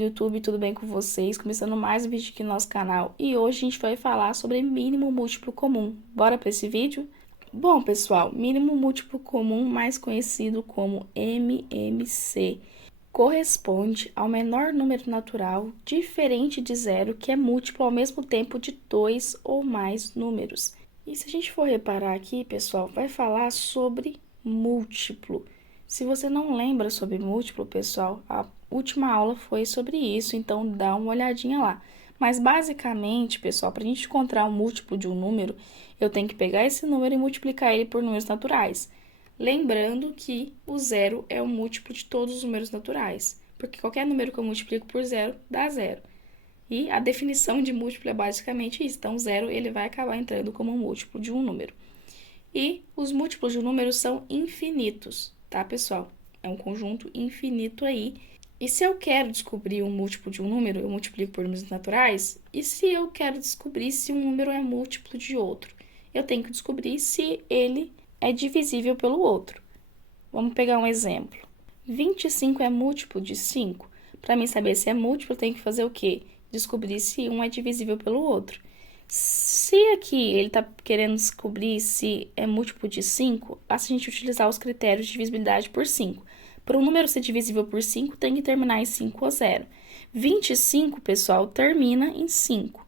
do YouTube, tudo bem com vocês? Começando mais um vídeo aqui no nosso canal. E hoje a gente vai falar sobre mínimo múltiplo comum. Bora para esse vídeo? Bom, pessoal, mínimo múltiplo comum, mais conhecido como MMC, corresponde ao menor número natural diferente de zero que é múltiplo ao mesmo tempo de dois ou mais números. E se a gente for reparar aqui, pessoal, vai falar sobre múltiplo. Se você não lembra sobre múltiplo, pessoal, a última aula foi sobre isso, então dá uma olhadinha lá. Mas basicamente, pessoal, para a gente encontrar o múltiplo de um número, eu tenho que pegar esse número e multiplicar ele por números naturais. Lembrando que o zero é o múltiplo de todos os números naturais, porque qualquer número que eu multiplico por zero dá zero. E a definição de múltiplo é basicamente isso. Então, zero ele vai acabar entrando como um múltiplo de um número. E os múltiplos de um número são infinitos, tá, pessoal? É um conjunto infinito aí. E se eu quero descobrir um múltiplo de um número, eu multiplico por números naturais. E se eu quero descobrir se um número é múltiplo de outro, eu tenho que descobrir se ele é divisível pelo outro. Vamos pegar um exemplo. 25 é múltiplo de 5? Para mim saber se é múltiplo, eu tenho que fazer o quê? Descobrir se um é divisível pelo outro. Se aqui ele está querendo descobrir se é múltiplo de 5, basta a gente utilizar os critérios de divisibilidade por 5. Para um número ser divisível por 5, tem que terminar em 5 ou 0. 25, pessoal, termina em 5.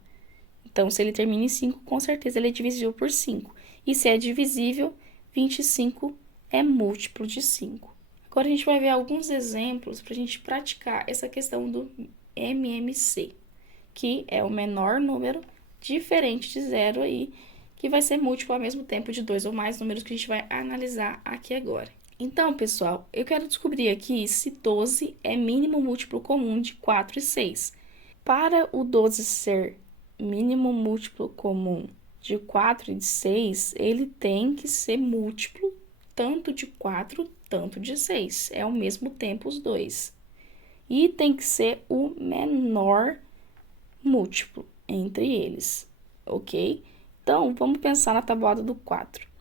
Então, se ele termina em 5, com certeza ele é divisível por 5. E se é divisível, 25 é múltiplo de 5. Agora, a gente vai ver alguns exemplos para a gente praticar essa questão do MMC, que é o menor número diferente de zero aí, que vai ser múltiplo ao mesmo tempo de dois ou mais números que a gente vai analisar aqui agora. Então, pessoal, eu quero descobrir aqui se 12 é mínimo múltiplo comum de 4 e 6. Para o 12 ser mínimo múltiplo comum de 4 e de 6, ele tem que ser múltiplo tanto de 4, tanto de 6. É ao mesmo tempo os dois. E tem que ser o menor múltiplo entre eles, ok? Então, vamos pensar na tabuada do 4.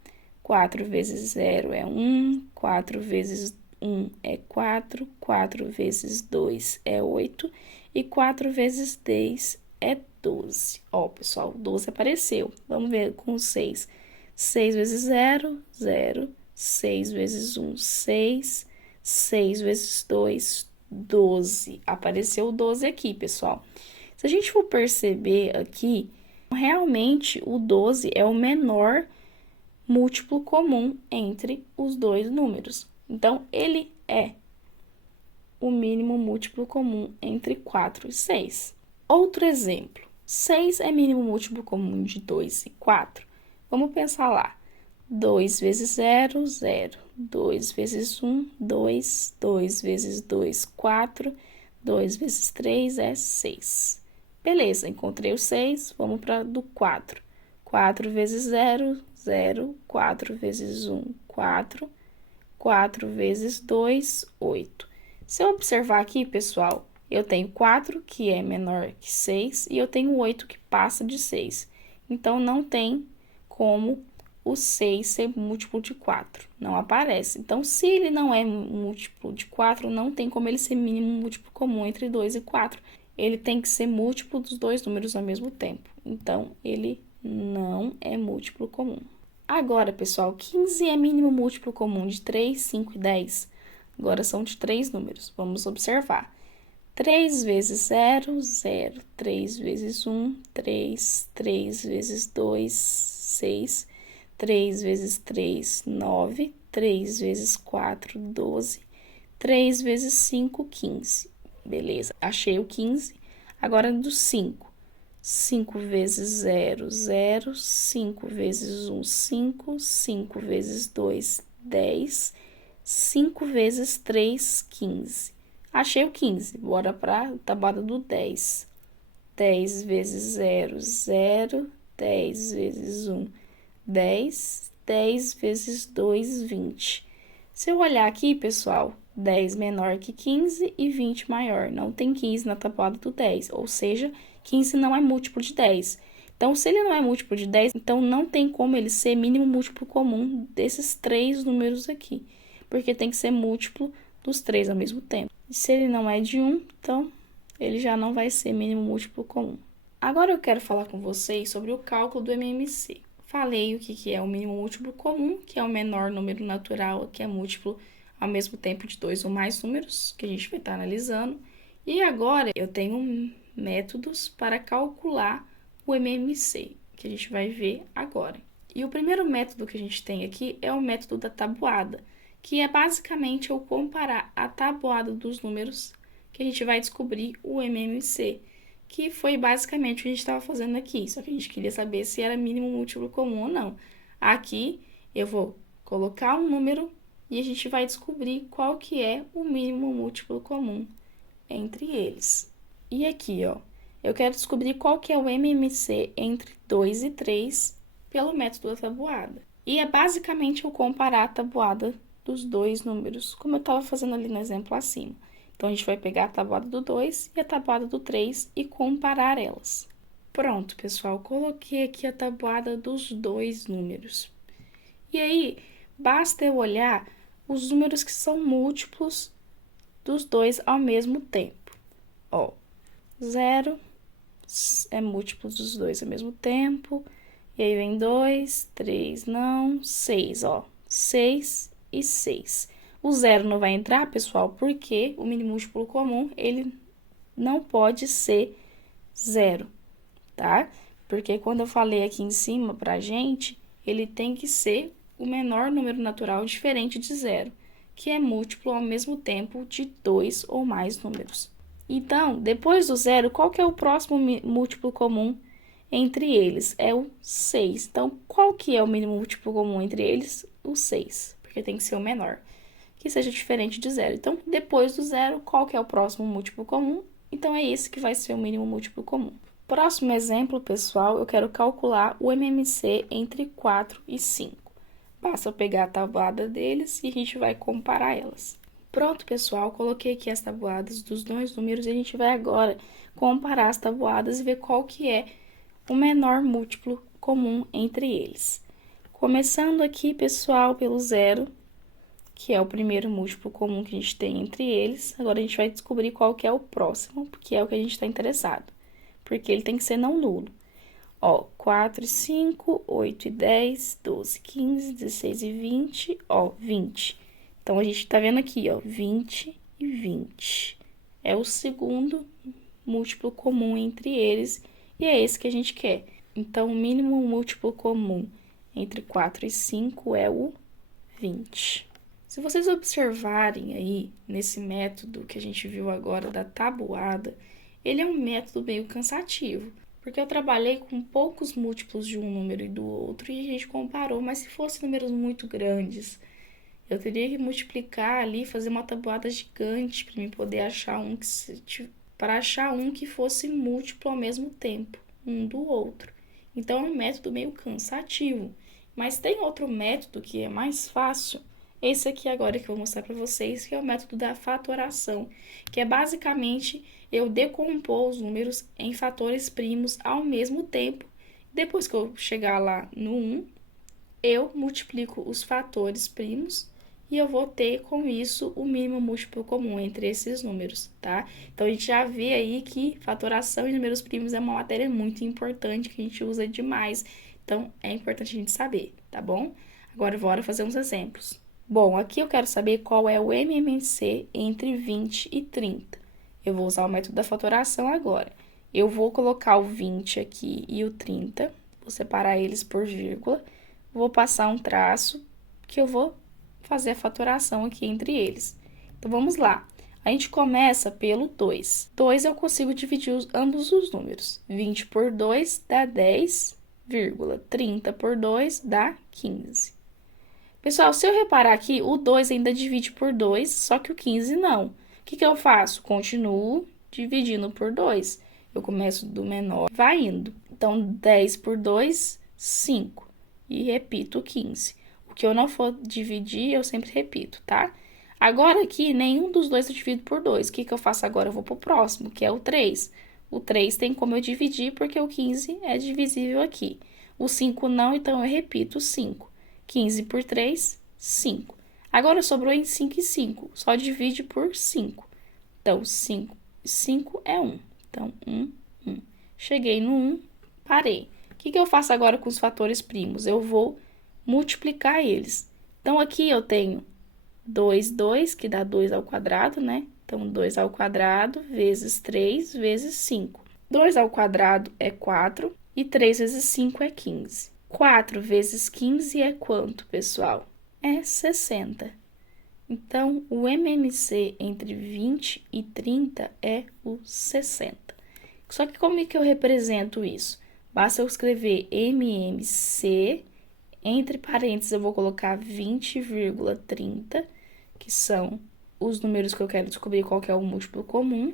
4 vezes 0 é 1, 4 vezes 1 é 4, 4 vezes 2 é 8 e 4 vezes 10 é 12. Ó, pessoal, 12 apareceu. Vamos ver com 6. 6 vezes 0, 0. 6 vezes 1, 6. 6 vezes 2, 12. Apareceu o 12 aqui, pessoal. Se a gente for perceber aqui, realmente o 12 é o menor múltiplo comum entre os dois números. Então, ele é o mínimo múltiplo comum entre 4 e 6. Outro exemplo, 6 é mínimo múltiplo comum de 2 e 4. Vamos pensar lá. 2 vezes 0, 0. 2 vezes 1, 2. 2 vezes 2, 4. 2 vezes 3 é 6. Beleza, encontrei o 6, vamos para do 4. 4 vezes 0, 0. 4 vezes 1, 4. 4 vezes 2, 8. Se eu observar aqui, pessoal, eu tenho 4, que é menor que 6, e eu tenho 8, que passa de 6. Então, não tem como o 6 ser múltiplo de 4. Não aparece. Então, se ele não é múltiplo de 4, não tem como ele ser mínimo múltiplo comum entre 2 e 4. Ele tem que ser múltiplo dos dois números ao mesmo tempo. Então, ele não é múltiplo comum. Agora, pessoal, 15 é mínimo múltiplo comum de 3, 5 e 10. Agora, são de 3 números. Vamos observar. 3 vezes 0, 0. 3 vezes 1, 3. 3 vezes 2, 6. 3 vezes 3, 9. 3 vezes 4, 12. 3 vezes 5, 15. Beleza, achei o 15. Agora, do 5. 5 vezes 0, 0. 5 vezes 1, 5. 5 vezes 2, 10. 5 vezes 3, 15. Achei o 15. Bora para a tabuada do 10. 10 vezes 0, 0. 10 vezes 1, 10. 10 vezes 2, 20. Se eu olhar aqui, pessoal, 10 menor que 15 e 20 maior. Não tem 15 na tabuada do 10, ou seja, 15 não é múltiplo de 10. Então, se ele não é múltiplo de 10, então não tem como ele ser mínimo múltiplo comum desses três números aqui, porque tem que ser múltiplo dos três ao mesmo tempo. E se ele não é de 1, então ele já não vai ser mínimo múltiplo comum. Agora eu quero falar com vocês sobre o cálculo do MMC. Falei o que é o mínimo múltiplo comum, que é o menor número natural que é múltiplo ao mesmo tempo de 2 ou mais números, que a gente vai estar analisando. E agora eu tenho métodos para calcular o MMC, que a gente vai ver agora. E o primeiro método que a gente tem aqui é o método da tabuada, que é basicamente eu comparar a tabuada dos números que a gente vai descobrir o MMC, que foi basicamente o que a gente estava fazendo aqui, só que a gente queria saber se era mínimo múltiplo comum ou não. Aqui eu vou colocar um número e a gente vai descobrir qual que é o mínimo múltiplo comum entre eles. E aqui, ó, eu quero descobrir qual que é o MMC entre 2 e 3 pelo método da tabuada. E é basicamente eu comparar a tabuada dos dois números, como eu estava fazendo ali no exemplo acima. Então, a gente vai pegar a tabuada do 2 e a tabuada do 3 e comparar elas. Pronto, pessoal, coloquei aqui a tabuada dos dois números. E aí, basta eu olhar os números que são múltiplos dos dois ao mesmo tempo. Ó, 0 é múltiplo dos dois ao mesmo tempo. E aí vem 2, 3, não, 6, ó. 6 e 6. O 0 não vai entrar, pessoal, porque o mínimo múltiplo comum, ele não pode ser 0, tá? Porque quando eu falei aqui em cima pra gente, ele tem que ser o menor número natural diferente de 0, que é múltiplo ao mesmo tempo de 2 ou mais números. Então, depois do 0, qual que é o próximo múltiplo comum entre eles? É o 6. Então, qual que é o mínimo múltiplo comum entre eles? O 6, porque tem que ser o menor, que seja diferente de 0. Então, depois do 0, qual que é o próximo múltiplo comum? Então, é esse que vai ser o mínimo múltiplo comum. Próximo exemplo, pessoal, eu quero calcular o MMC entre 4 e 5. Basta eu pegar a tabuada deles e a gente vai comparar elas. Pronto, pessoal, coloquei aqui as tabuadas dos dois números e a gente vai agora comparar as tabuadas e ver qual que é o menor múltiplo comum entre eles. Começando aqui, pessoal, pelo 0, que é o primeiro múltiplo comum que a gente tem entre eles. Agora, a gente vai descobrir qual que é o próximo, porque é o que a gente está interessado. Porque ele tem que ser não nulo. Ó, 4 e 5, 8 e 10, 12, 15, 16 e 20, ó, 20. Então, a gente tá vendo aqui, ó, 20 e 20. É o segundo múltiplo comum entre eles, e é esse que a gente quer. Então, o mínimo múltiplo comum entre 4 e 5 é o 20. Se vocês observarem aí, nesse método que a gente viu agora da tabuada, ele é um método meio cansativo, porque eu trabalhei com poucos múltiplos de um número e do outro, e a gente comparou, mas se fossem números muito grandes, eu teria que multiplicar ali, fazer uma tabuada gigante para mim poder achar um que fosse múltiplo ao mesmo tempo, um do outro. Então, é um método meio cansativo. Mas tem outro método que é mais fácil, esse aqui agora que eu vou mostrar para vocês, que é o método da fatoração, que é basicamente eu decompor os números em fatores primos ao mesmo tempo. Depois que eu chegar lá no 1, eu multiplico os fatores primos e eu vou ter com isso o mínimo múltiplo comum entre esses números, tá? Então, a gente já vê aí que fatoração em números primos é uma matéria muito importante, que a gente usa demais. Então, é importante a gente saber, tá bom? Agora, bora fazer uns exemplos. Bom, aqui eu quero saber qual é o MMC entre 20 e 30. Eu vou usar o método da fatoração agora. Eu vou colocar o 20 aqui e o 30, vou separar eles por vírgula, vou passar um traço que eu vou fazer a fatoração aqui entre eles. Então, vamos lá. A gente começa pelo 2. 2 eu consigo dividir ambos os números. 20 por 2 dá 10, 30 por 2 dá 15. Pessoal, se eu reparar aqui, o 2 ainda divide por 2, só que o 15 não. O que eu faço? Continuo dividindo por 2. Eu começo do menor, vai indo. Então, 10 por 2, 5. E repito 15. O que eu não for dividir, eu sempre repito, tá? Agora aqui, nenhum dos dois eu divido por 2. O que eu faço agora? Eu vou pro próximo, que é o 3. O 3 tem como eu dividir, porque o 15 é divisível aqui. O 5 não, então eu repito 5. 15 por 3, 5. Agora sobrou em 5 e 5, só divide por 5. Então, 5 5 é 1. Então, 1, 1. Cheguei no 1, parei. O que eu faço agora com os fatores primos? Eu vou multiplicar eles. Então, aqui eu tenho 2, 2, que dá 2 ao quadrado, né? Então, 2 ao quadrado vezes 3 vezes 5. 2 ao quadrado é 4 e 3 vezes 5 é 15. 4 vezes 15 é quanto, pessoal? É 60. Então, o MMC entre 20 e 30 é o 60. Só que como é que eu represento isso? Basta eu escrever MMC, entre parênteses eu vou colocar 20,30, que são os números que eu quero descobrir qual que é o múltiplo comum,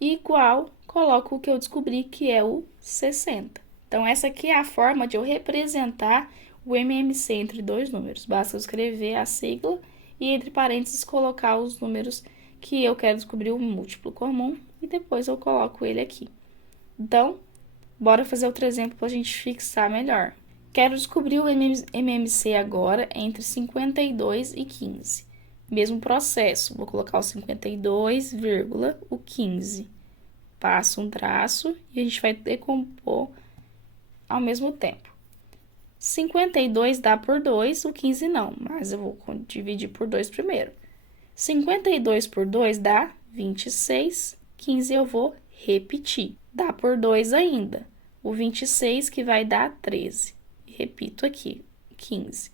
e igual, coloco o que eu descobri que é o 60. Então, essa aqui é a forma de eu representar o MMC entre dois números. Basta eu escrever a sigla e, entre parênteses, colocar os números que eu quero descobrir o múltiplo comum e depois eu coloco ele aqui. Então, bora fazer outro exemplo para a gente fixar melhor. Quero descobrir o MMC agora entre 52 e 15. Mesmo processo, vou colocar o 52, o 15. Passo um traço e a gente vai decompor ao mesmo tempo. 52 dá por 2, o 15 não, mas eu vou dividir por 2 primeiro. 52 por 2 dá 26, 15 eu vou repetir. Dá por 2 ainda, o 26 que vai dar 13. Repito aqui, 15.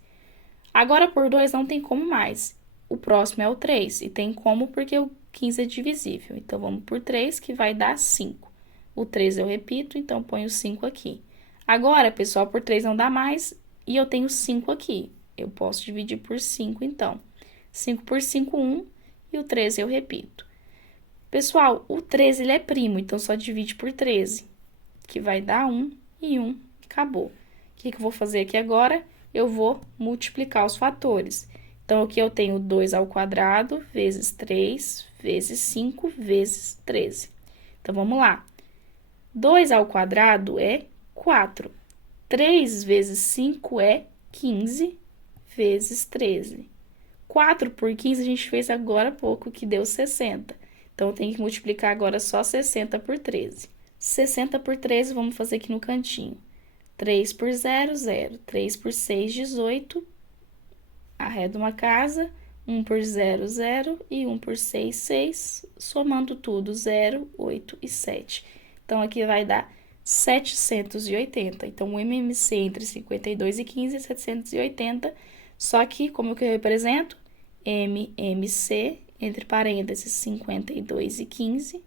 Agora por 2 não tem como mais. O próximo é o 3 e tem como porque o 15 é divisível. Então, vamos por 3 que vai dar 5. O 3 eu repito, então ponho 5 aqui. Agora, pessoal, por 3 não dá mais e eu tenho 5 aqui. Eu posso dividir por 5, então. 5 por 5, 1 e o 13 eu repito. Pessoal, o 13 ele é primo, então só divide por 13, que vai dar 1 e 1, acabou. O que eu vou fazer aqui agora? Eu vou multiplicar os fatores. Então, aqui eu tenho 2 ao quadrado vezes 3 vezes 5 vezes 13. Então, vamos lá. 2 ao quadrado é 4. 3 vezes 5 é 15 vezes 13. 4 por 15 a gente fez agora há pouco, que deu 60. Então, eu tenho que multiplicar agora só 60 por 13. 60 por 13, vamos fazer aqui no cantinho. 3 por 0, 0. 3 por 6, 18. Arredo uma casa. 1 por 0, 0. E 1 por 6, 6. Somando tudo, 0, 8 e 7. Então, aqui vai dar 780. Então, o MMC entre 52 e 15 é 780. Só que, como que eu represento? MMC, entre parênteses, 52 e 15.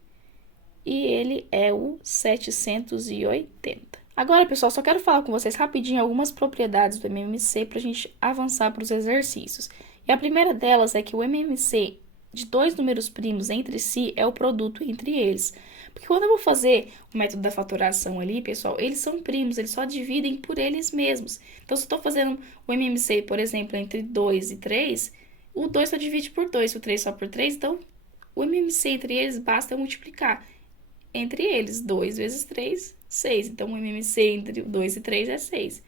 E ele é o 780. Agora, pessoal, só quero falar com vocês rapidinho algumas propriedades do MMC para a gente avançar para os exercícios. E a primeira delas é que o MMC de dois números primos entre si é o produto entre eles. Porque quando eu vou fazer o método da fatoração ali, pessoal, eles são primos, eles só dividem por eles mesmos. Então, se eu estou fazendo o MMC, por exemplo, entre 2 e 3, o 2 só divide por 2, o 3 só por 3, então o MMC entre eles basta multiplicar. Entre eles, 2 vezes 3, 6. Então, o MMC entre 2 e 3 é 6,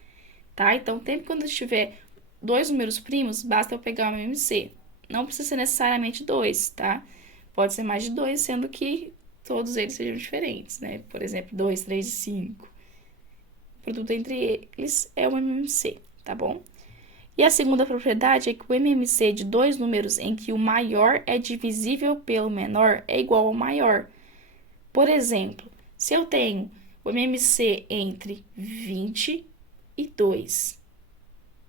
tá? Então, sempre quando eu tiver dois números primos, basta eu pegar o MMC. Não precisa ser necessariamente 2, tá? Pode ser mais de 2, sendo que todos eles sejam diferentes, né? Por exemplo, 2, 3 e 5. O produto entre eles é o MMC, tá bom? E a segunda propriedade é que o MMC de dois números em que o maior é divisível pelo menor é igual ao maior. Por exemplo, se eu tenho o MMC entre 20 e 2,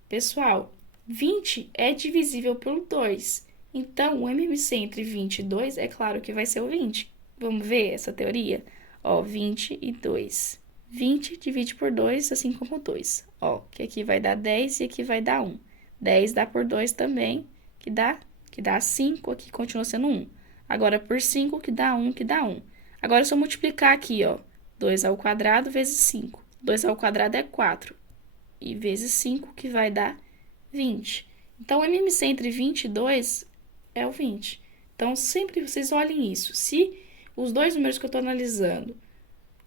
pessoal, 20 é divisível pelo 2. Então, o MMC entre 20 e 2 é claro que vai ser o 20. Vamos ver essa teoria? Ó, 20 e 2. 20 divide por 2, assim como 2. Ó, que aqui vai dar 10 e aqui vai dar 1. 10 dá por 2 também, que dá 5, aqui continua sendo 1. Agora, por 5, que dá 1, que dá 1. Agora, se eu multiplicar aqui, ó, 2 ao quadrado vezes 5. 2 ao quadrado é 4. E vezes 5, que vai dar 20. Então, o MMC entre 20 e 2 é o 20. Então, sempre vocês olhem isso. Se os dois números que eu estou analisando,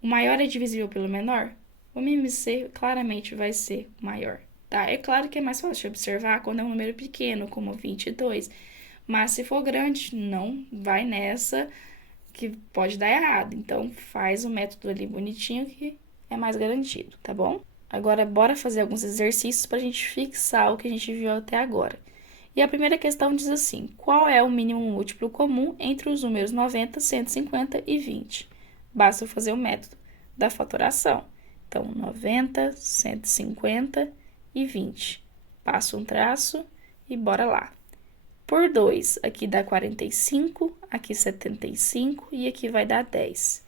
o maior é divisível pelo menor, o MMC claramente vai ser maior, tá? É claro que é mais fácil de observar quando é um número pequeno, como 22. Mas se for grande, não vai nessa. que pode dar errado. Então, faz o método ali bonitinho que é mais garantido, tá bom? Agora, bora fazer alguns exercícios para a gente fixar o que a gente viu até agora. E a primeira questão diz assim: qual é o mínimo múltiplo comum entre os números 90, 150 e 20? Basta eu fazer o método da fatoração. Então, 90, 150 e 20. Passo um traço e bora lá. Por 2, aqui dá 45, aqui 75 e aqui vai dar 10.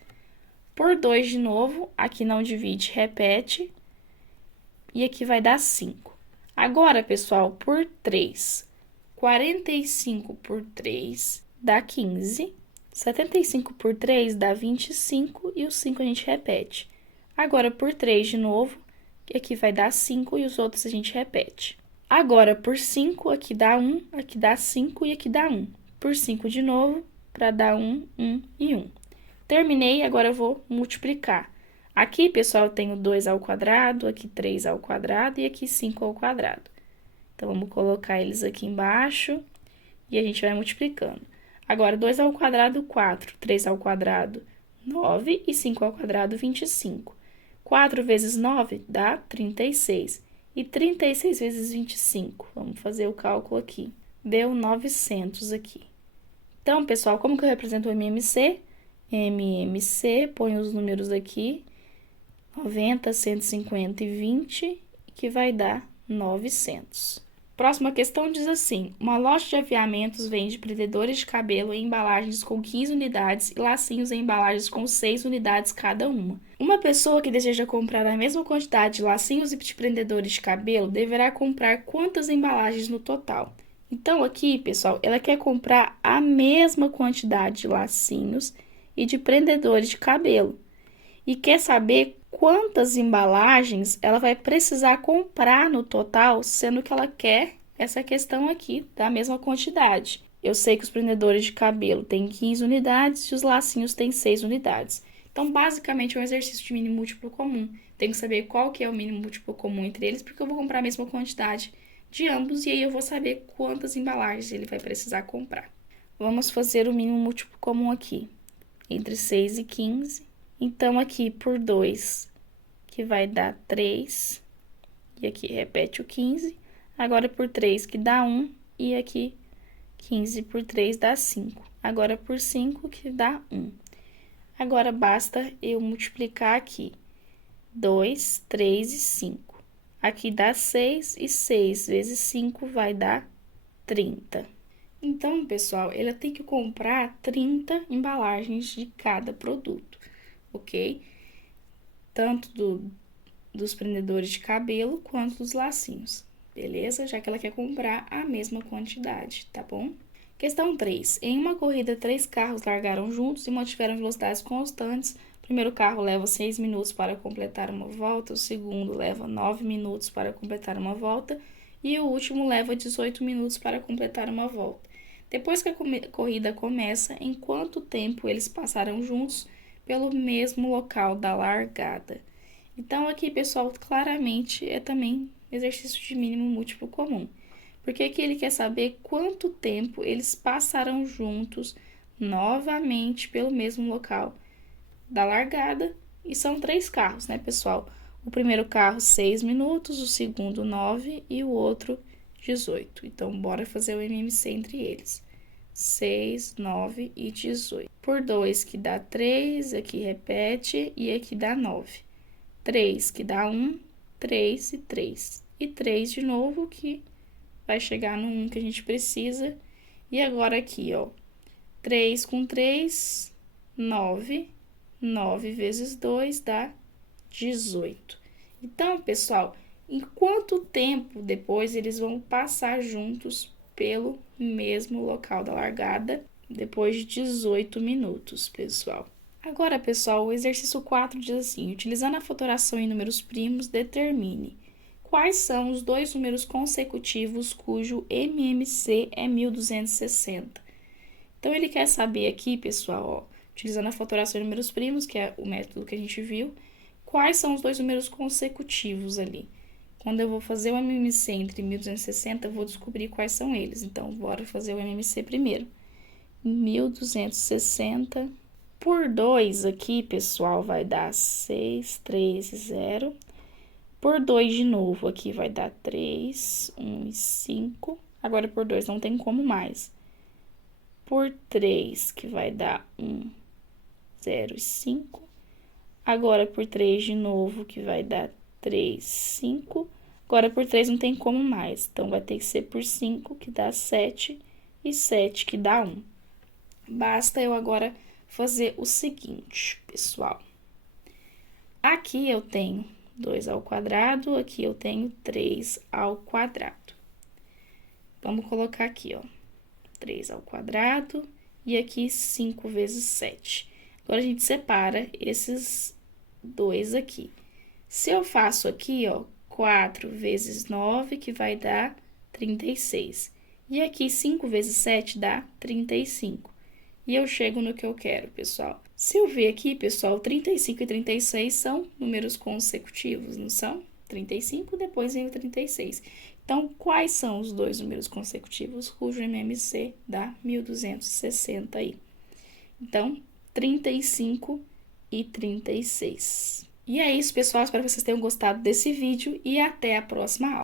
Por 2 de novo, aqui não divide, repete. E aqui vai dar 5. Agora, pessoal, por 3. 45 por 3 dá 15. 75 por 3 dá 25 e o 5 a gente repete. Agora, por 3 de novo, aqui vai dar 5 e os outros a gente repete. Agora, por 5, aqui dá 1, aqui dá 5 e aqui dá 1. Por 5 de novo, para dar 1, 1 e 1. Terminei, agora eu vou multiplicar. Aqui, pessoal, eu tenho 2 ao quadrado, aqui 3 ao quadrado e aqui 5 ao quadrado. Então, vamos colocar eles aqui embaixo e a gente vai multiplicando. Agora, 2 ao quadrado, 4. 3 ao quadrado, 9. E 5 ao quadrado, 25. 4 vezes 9 dá 36. E 36 vezes 25, vamos fazer o cálculo aqui. Deu 900 aqui. Então, pessoal, como que eu represento o MMC? MMC, põe os números aqui. 90, 150 e 20, que vai dar 900. Próxima questão diz assim: uma loja de aviamentos vende prendedores de cabelo em embalagens com 15 unidades e lacinhos em embalagens com 6 unidades cada uma. Uma pessoa que deseja comprar a mesma quantidade de lacinhos e de prendedores de cabelo deverá comprar quantas embalagens no total? Então, aqui, pessoal, ela quer comprar a mesma quantidade de lacinhos e de prendedores de cabelo. E quer saber quantas embalagens ela vai precisar comprar no total, sendo que ela quer essa questão aqui da mesma quantidade. Eu sei que os prendedores de cabelo têm 15 unidades e os lacinhos têm 6 unidades. Então, basicamente, é um exercício de mínimo múltiplo comum. Tenho que saber qual que é o mínimo múltiplo comum entre eles, porque eu vou comprar a mesma quantidade de ambos e aí eu vou saber quantas embalagens ele vai precisar comprar. Vamos fazer o mínimo múltiplo comum aqui, entre 6 e 15. Então, aqui por 2, que vai dar 3, e aqui repete o 15. Agora, por 3, que dá 1, e aqui 15 por 3 dá 5. Agora, por 5, que dá 1. Agora, basta eu multiplicar aqui, 2, 3 e 5. Aqui dá 6, e 6 vezes 5 vai dar 30. Então, pessoal, ela tem que comprar 30 embalagens de cada produto, ok? Tanto dos prendedores de cabelo quanto dos lacinhos, beleza? Já que ela quer comprar a mesma quantidade, tá bom? Questão 3. Em uma corrida, 3 carros largaram juntos e mantiveram velocidades constantes. O primeiro carro leva 6 minutos para completar uma volta, o segundo leva 9 minutos para completar uma volta e o último leva 18 minutos para completar uma volta. Depois que a corrida começa, em quanto tempo eles passaram juntos pelo mesmo local da largada? Então, aqui, pessoal, claramente é também exercício de mínimo múltiplo comum. Porque aqui ele quer saber quanto tempo eles passaram juntos novamente pelo mesmo local da largada. E são 3 carros, né, pessoal? O primeiro carro, 6 minutos, o segundo, 9 e o outro, 18. Então, bora fazer o MMC entre eles. 6, 9 e 18. Por 2, que dá 3, aqui repete, e aqui dá 9. 3, que dá 1, 3 e 3. E 3 de novo, que vai chegar no 1 que a gente precisa. E agora aqui, ó, 3 com 3, 9. 9 vezes 2 dá 18. Então, pessoal, em quanto tempo depois eles vão passar juntos pelo mesmo local da largada? Depois de 18 minutos, pessoal. Agora, pessoal, o exercício 4 diz assim: utilizando a fatoração em números primos, determine quais são os 2 números consecutivos cujo MMC é 1260. Então, ele quer saber aqui, pessoal, ó, utilizando a fatoração em números primos, que é o método que a gente viu, quais são os 2 números consecutivos ali. Quando eu vou fazer o MMC entre 1260, eu vou descobrir quais são eles. Então, bora fazer o MMC primeiro. 1260 Por 2 aqui, pessoal, vai dar 6, 13, 0. Por 2 de novo, aqui vai dar 3, 1 e 5. Agora, por 2 não tem como mais. Por 3, que vai dar 1, 0 e 5. Agora, por 3 de novo, que vai dar 3, 5. Agora, por 3 não tem como mais. Então, vai ter que ser por 5, que dá 7, e 7, que dá 1. Basta eu agora fazer o seguinte, pessoal. Aqui eu tenho 2 ao quadrado, aqui eu tenho 3 ao quadrado. Vamos colocar aqui, ó, 3 ao quadrado e aqui 5 vezes 7. Agora, a gente separa esses dois aqui. Se eu faço aqui, ó, 4 vezes 9, que vai dar 36. E aqui, 5 vezes 7 dá 35. E eu chego no que eu quero, pessoal. Se eu ver aqui, pessoal, 35 e 36 são números consecutivos, não são? 35, depois vem o 36. Então, quais são os dois números consecutivos cujo MMC dá 1260 aí? Então, 35 e 36. E é isso, pessoal. Espero que vocês tenham gostado desse vídeo e até a próxima aula.